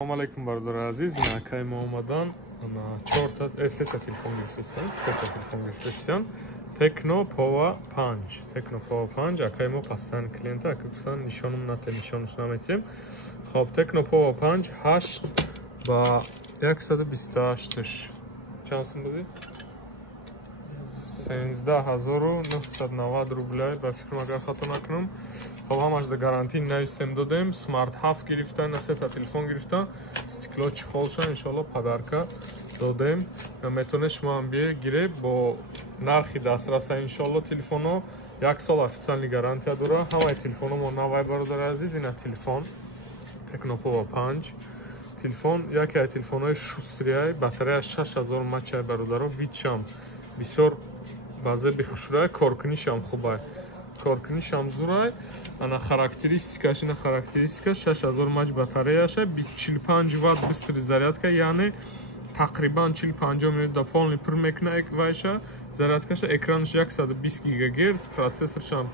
Assalomu alaykum baroдар aziz. Akay Muhammadan chorta seta telefon gifrestiyam. Tecno Power Punch. Tecno Power Punch akay mo pastan klienta akkusan nishonum nate nishonus nametim. Xo'p, Tecno Power Punch 8 va 128 chansım budi? 13990 рублей ба фикр агар хато накунам. Xo'p, ҳамашда гарантии навистем додем. Smart Half гирифтан, сета телефон гирифтан, стекло чихолша иншалло падарка додем. Метавонед шумо ҳам бигиред бо нархи дастраса иншалло телефоно 1 сол официални гарантия дора. Ҳамаи телефоно мо навай бародар азиз, ина телефон Tecno Power Punch. Телефон яке аз телефонҳои шустрияй, батарея 6000 мАч бародаро, видшам бисёр баъзе бихушрай, коркунишам хубай. Коркунишам зурай, ана характеристикаш, ина характеристика 6000 мАч батареяша, 45 Вт бистри зарядка, яъне тақрибан 40-50 минут да полни пур мекуна вайша. Зарядкаша, экранаш 120 ГГц, процессоршам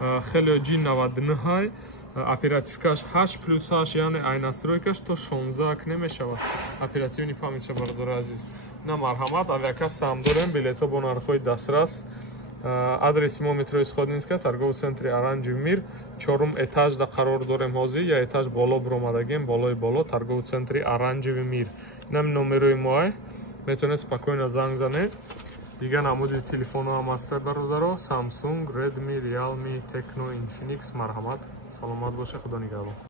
хеле G99, оперативкаш 8+8, яъне ай настройкаш то 16 немешавад. Оперативни памятша бародар азиз. На марҳамат, авиакасса ҳам дорем, билето бо нархҳои дастрас. Адреси мо метрои Сходнинска, торговый центр Оранжевый мир, 4 этажда қарор дорем ҳозир, я этаж боло биромадагем, болои боло, торговый центр Оранжевый мир. Нами номерои моай, метавонед спокойно занг занед. Дигар намуди телефонҳо ҳам ҳаста бародаро, Samsung, Redmi, Realme, Tecno, Infinix. Марҳамат, саломат боша, худо нигаҳбон.